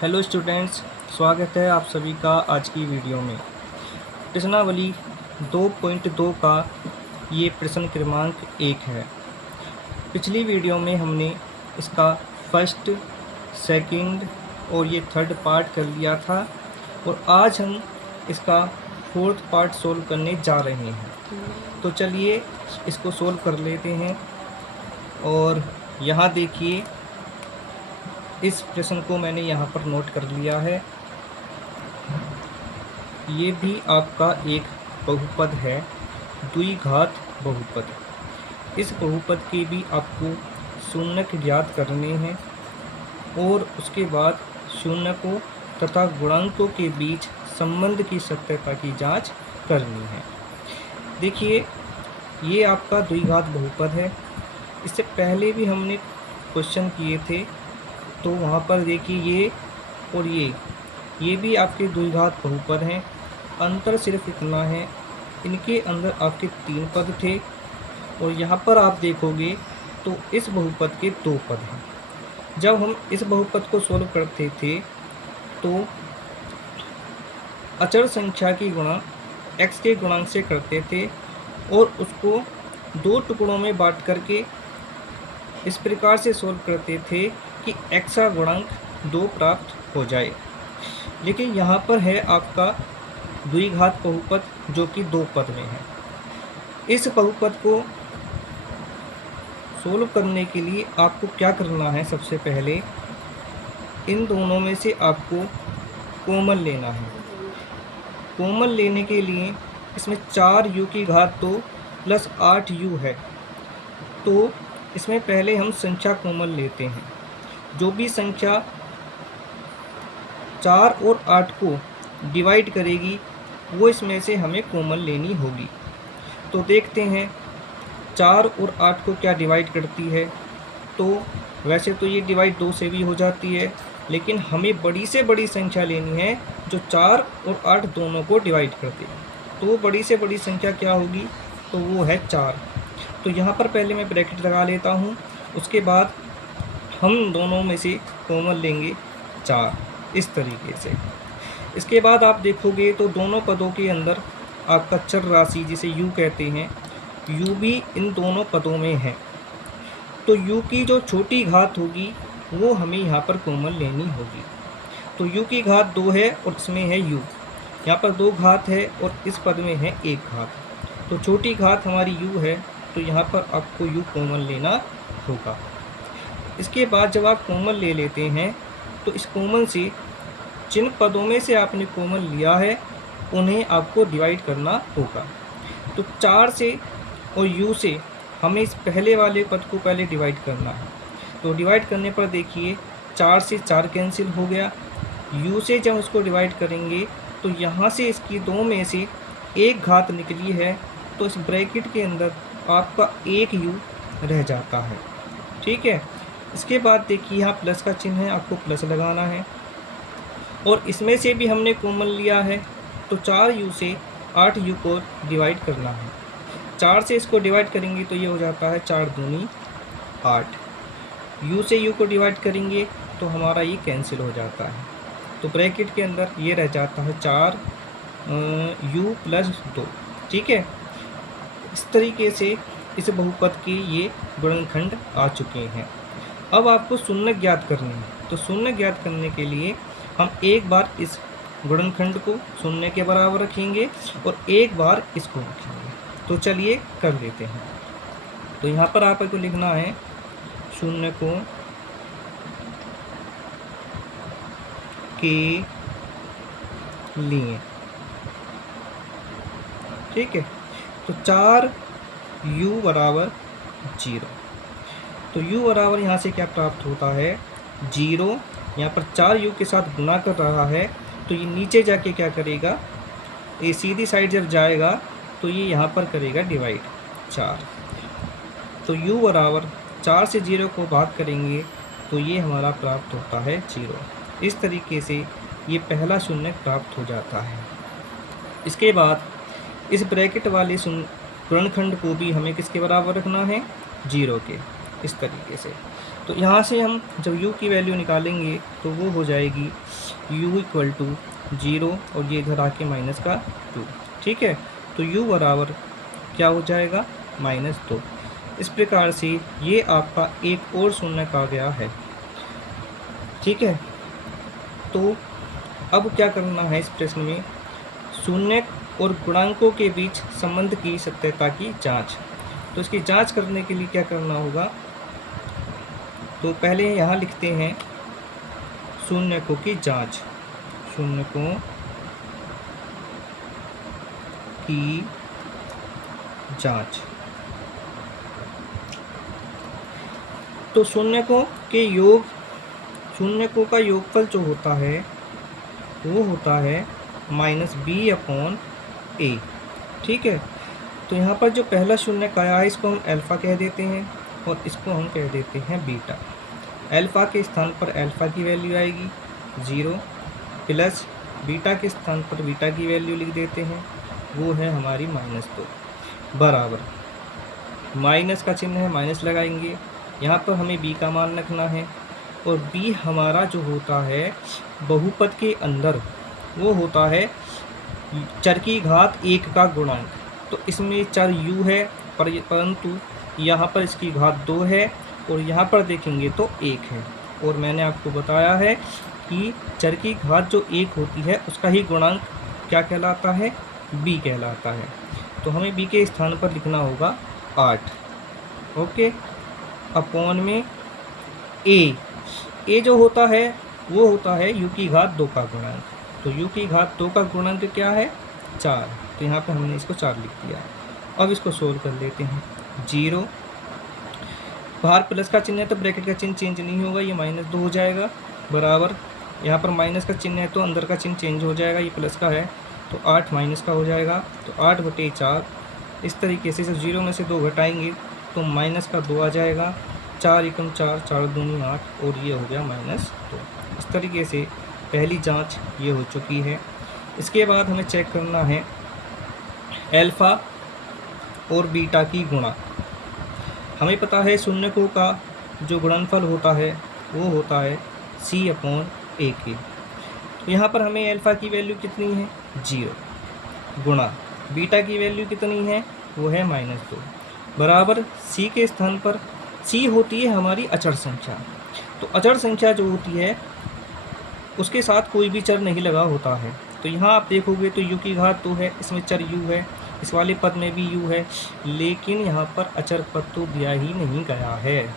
Hello students, स्वागत है आप सभी का आज की वीडियो में। प्रश्नावली 2.2 का ये प्रश्न क्रमांक 1 है। पिछली वीडियो में हमने इसका फर्स्ट, सेकंड और ये थर्ड पार्ट कर लिया था और आज हम इसका फोर्थ पार्ट सोल्व करने जा रहे हैं। तो चलिए इसको सोल्व कर लेते हैं। और यहाँ देखिए, इस प्रश्न को मैंने यहाँ पर नोट कर लिया है। ये भी आपका एक बहुपद है, द्विघात बहुपद। इस बहुपद के भी आपको शून्यक ज्ञात करने हैं और उसके बाद शून्यकों तथा गुणांकों के बीच संबंध की सत्यता की जांच करनी है। देखिए, ये आपका द्विघात बहुपद है। इससे पहले भी हमने क्वेश्चन किए थे, तो वहाँ पर देखिए ये और ये भी आपके द्विघात बहुपद हैं। अंतर सिर्फ इतना है, इनके अंदर आपके 3 पद थे और यहाँ पर आप देखोगे तो इस बहुपद के 2 पद हैं। जब हम इस बहुपद को सोल्व करते थे तो अचर संख्या की गुणा x के गुणांक से करते थे और उसको 2 टुकड़ों में बांट करके इस प्रकार से सोल्व करते थे कि x का गुणांक 2 प्राप्त हो जाए। लेकिन यहाँ पर है आपका द्विघात बहुपद जो कि 2 पद में है। इस बहुपद को सोल्व करने के लिए आपको क्या करना है? सबसे पहले इन दोनों में से आपको कॉमन लेना है। कॉमन लेने के लिए इसमें 4u की घात 2 प्लस 8u है, तो इसमें पहले हम संख्या कॉमन लेते हैं। जो भी संख्या 4 और 8 को डिवाइड करेगी वो इसमें से हमें कॉमन लेनी होगी। तो देखते हैं 4 और 8 को क्या डिवाइड करती है। तो वैसे तो ये डिवाइड 2 से भी हो जाती है, लेकिन हमें बड़ी से बड़ी संख्या लेनी है जो 4 और 8 दोनों को डिवाइड करती है। तो बड़ी से बड़ी संख्या क्या होगी? तो वो है 4। तो यहाँ पर पहले मैं ब्रैकेट लगा लेता हूँ, उसके बाद हम दोनों में से कॉमन लेंगे 4, इस तरीके से। इसके बाद आप देखोगे तो दोनों पदों के अंदर आपका चर राशि जिसे u कहते हैं, u भी इन दोनों पदों में है। तो u की जो छोटी घात होगी वो हमें यहाँ पर कॉमन लेनी होगी। तो u की घात 2 है और इसमें है u, यहाँ पर 2 घात है और इस पद में है 1 घात। तो छोटी घात हमारी u है, तो यहाँ पर आपको u कॉमन लेना होगा। इसके बाद जब आप कॉमन ले लेते हैं तो इस कॉमन से जिन पदों में से आपने कॉमन लिया है उन्हें आपको डिवाइड करना होगा। तो 4 से और u से हमें इस पहले वाले पद को पहले डिवाइड करना है। तो डिवाइड करने पर देखिए 4 से 4 कैंसिल हो गया। u से जब उसको डिवाइड करेंगे तो यहाँ से इसकी 2 में से 1 घात निकली है, तो इस ब्रैकेट के अंदर आपका 1 u रह जाता है। ठीक है। इसके बाद देखिए यहाँ प्लस का चिन्ह है, आपको प्लस लगाना है और इसमें से भी हमने कॉमन लिया है, तो 4u से 8u को डिवाइड करना है। 4 से इसको डिवाइड करेंगे तो ये हो जाता है 4 दूनी 8। u से u को डिवाइड करेंगे तो हमारा ये कैंसिल हो जाता है। तो ब्रैकेट के अंदर ये रह जाता है 4u प्लस 2। ठीक है। इस तरीके से इस बहुपद के ये गुणनखंड आ चुके हैं। अब आपको शून्य ज्ञात करनी है। तो शून्य ज्ञात करने के लिए हम एक बार इस गुणनखंड को शून्य के बराबर रखेंगे और एक बार इसको रखेंगे। तो चलिए कर लेते हैं। तो यहाँ पर आपको लिखना है शून्य को के लिए। ठीक है। तो 4u बराबर 0। तो u बराबर यहाँ से क्या प्राप्त होता है? 0। यहाँ पर 4u के साथ गुना कर रहा है, तो ये नीचे जाके क्या करेगा? ये सीधी साइड जब जाएगा तो ये यहाँ पर करेगा डिवाइड 4। तो u बराबर 4 से 0 को भाग करेंगे तो ये हमारा प्राप्त होता है 0। इस तरीके से ये पहला शून्य प्राप्त हो जाता है। इसके बाद इस ब्रैकेट वाले गुणनखंड को भी हमें किसके बराबर रखना है? 0 के। इस तरीके से। तो यहाँ से हम जब u की वैल्यू निकालेंगे तो वो हो जाएगी u इक्वल टू 0 और ये इधर आके माइनस का 2। ठीक है, तो u बराबर क्या हो जाएगा -2। इस प्रकार से ये आपका एक और शून्य आ गया है। ठीक है, तो अब क्या करना है इस प्रश्न में, शून्य और गुणांकों के बीच संबंध की सत्यता की जांच। तो इसकी जांच करने के लिए क्या करना होगा, तो पहले यहाँ लिखते हैं शून्यकों की जांच, शून्यकों की जांच। तो शून्यकों के योग, शून्यकों का योगफल जो होता है वो होता है -b/a। ठीक है, तो यहाँ पर जो पहला शून्य आया है इसको हम अल्फ़ा कह देते हैं और इसको हम कह देते हैं बीटा। अल्फ़ा के स्थान पर अल्फ़ा की वैल्यू आएगी 0 प्लस बीटा के स्थान पर बीटा की वैल्यू लिख देते हैं, वो है हमारी -2 बराबर, माइनस का चिन्ह है माइनस लगाएंगे। यहाँ पर हमें b का मान रखना है और b हमारा जो होता है बहुपद के अंदर वो होता है चर की घात 1 का गुणांक। तो इसमें चर u है परंतु यहाँ पर इसकी घात 2 है और यहाँ पर देखेंगे तो 1 है। और मैंने आपको बताया है कि चर की घात जो 1 होती है उसका ही गुणांक क्या कहलाता है, b कहलाता है। तो हमें b के स्थान पर लिखना होगा 8। ओके, अपॉन में a जो होता है वो होता है u की घात 2 का गुणांक। तो u की घात 2 का गुणांक क्या है 4, तो यहाँ पे हमने इसको 4 लिख दिया। अब इसको सोल्व कर लेते हैं। 0 बाहर प्लस का चिन्ह है तो ब्रैकेट का चिन्ह चेंज नहीं होगा, ये -2 हो जाएगा बराबर, यहाँ पर माइनस का चिन्ह है तो अंदर का चिन्ह चेंज हो जाएगा, ये प्लस का है तो 8 माइनस का हो जाएगा, तो 8/4। इस तरीके से जब 0 में से 2 घटाएंगे तो -2 आ जाएगा, 4 एकम 4, 4 दूनी 8 और ये हो गया -2। इस तरीके से पहली जांच ये हो चुकी है। इसके बाद हमें चेक करना है अल्फ़ा और बीटा की गुणा। हमें पता है शून्यकों का जो गुणनफल होता है वो होता है c/a के। तो यहाँ पर हमें अल्फ़ा की वैल्यू कितनी है 0 गुणा बीटा की वैल्यू कितनी है वो है -2 बराबर, c के स्थान पर c होती है हमारी अचर संख्या। तो अचर संख्या जो होती है उसके साथ कोई भी चर नहीं लगा होता है। तो यहाँ आप देखोगे तो u की घात 2 है, इसमें चर u है, इस वाले पद में भी u है, लेकिन यहाँ पर अचर पद तो दिया ही नहीं गया है।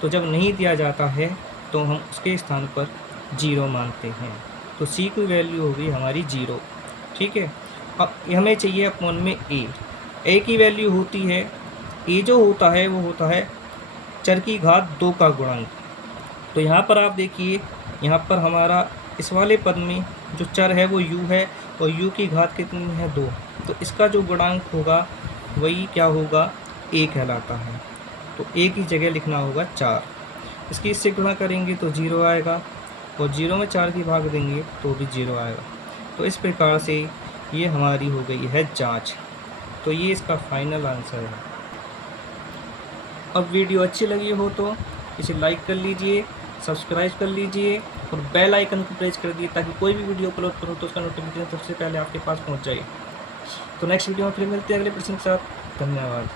तो जब नहीं दिया जाता है तो हम उसके स्थान पर 0 मानते हैं। तो c की वैल्यू होगी हमारी 0। ठीक है, अब हमें चाहिए अपॉन में a की वैल्यू होती है, a जो होता है वो होता है चर की घात 2 का गुणांक। तो यहाँ पर आप देखिए, यहाँ पर हमारा इस वाले पद में जो चर है वो u है और u की घात कितनी है 2, तो इसका जो गुणांक होगा वही क्या होगा a कहलाता है। तो a की जगह लिखना होगा 4, इसकी इससे गुणा करेंगे तो 0 आएगा और 0 में 4 की भाग देंगे तो भी 0 आएगा। तो इस प्रकार से ये हमारी हो गई है जांच। तो ये इसका फाइनल आंसर है। अब वीडियो अच्छी लगी हो तो इसे लाइक कर लीजिए, सब्सक्राइब कर लीजिए और बेल आइकन को प्रेस कर दिए ताकि कोई भी वीडियो अपलोड करूँ तो उसका नोटिफिकेशन सबसे पहले आपके पास पहुंच जाए। तो नेक्स्ट वीडियो में फिर मिलते हैं अगले प्रश्न के साथ। धन्यवाद।